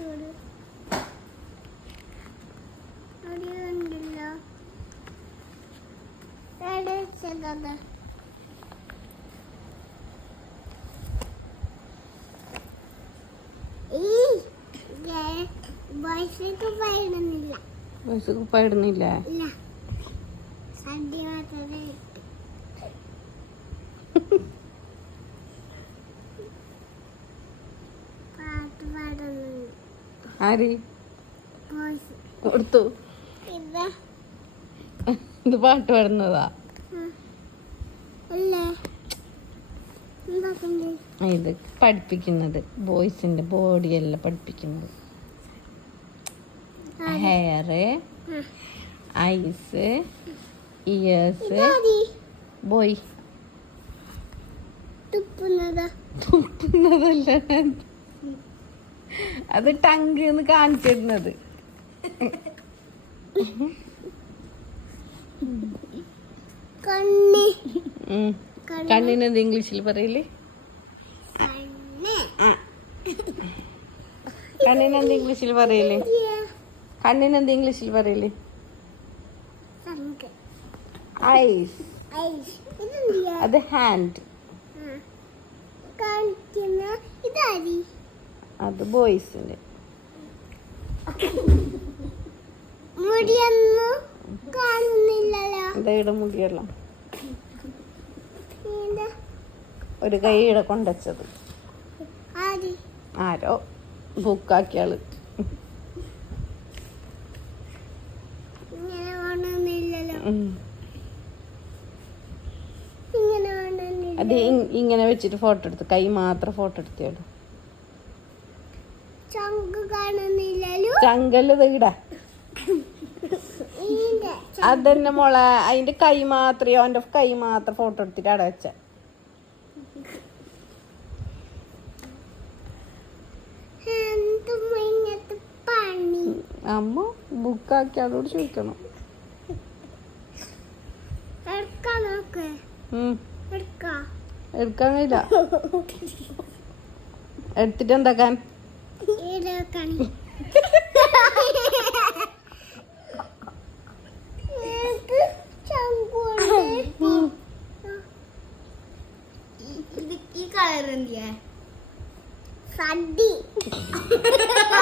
എടുത്തോളൂ അവിടെ ഉണ്ടല്ലോ എവിടെ വെച്ചത് ഈ ബോയ്സിലേക്ക് പറയുന്നില്ല. വയസ്സ് കുപ്പായിടുന്നില്ല ഇല്ല. സദ്യ മാത്രമേ ആര്? ഇതാ പാട്ട് പാടുന്നതാ. ഇത് പഠിപ്പിക്കുന്നത്. ബോയ്സിന്റെ ബോഡിയല്ല പഠിപ്പിക്കുന്നത്. ഹെയറ് ഐസ് ഇയേഴ്സ് ബോയ് തുപ്പുന്നതാ. തുപ്പുന്നതല്ല? അത് ടങ്ക് എന്ന് കാണിച്ചിരുന്നത്. കണ്ണിനെന്ത് ഇംഗ്ലീഷിൽ പറയില്ലേ? കണ്ണിനെന്ത് കണ്ണിന് ഇംഗ്ലീഷിൽ പറയില്ലേ? കണ്ണിനെന്ത് ഇംഗ്ലീഷിൽ പറയില്ലേ? ഐസ്. അത് ഹാൻഡ്. കാണിക്കുന്ന അത് ബോയ്സിന്. ഒരു കൈയുടെ കൊണ്ടുവച്ചത് ആരി? ആരോ? ബുക്കാക്കിയാൾ. അത് ഇങ്ങനെ വെച്ചിട്ട് ഫോട്ടോ എടുത്ത് കൈ മാത്രം ഫോട്ടോ എടുത്തേടു ചങ്കൽ തീടാ അതന്നെ മോളെ അതിന്റെ കൈ മാത്രമേ അവന്റെ കൈ മാത്രം ഫോട്ടോ എടുത്തിട്ട് അവിടെ വെച്ച. അമ്മ ബുക്കാക്കി അതോട് ചോദിക്കണം. എടുക്കാൻ കഴിയില്ല എടുത്തിട്ട് എന്താക്കാൻ ഈ കളർ എന്തിയാ? സദ്യ.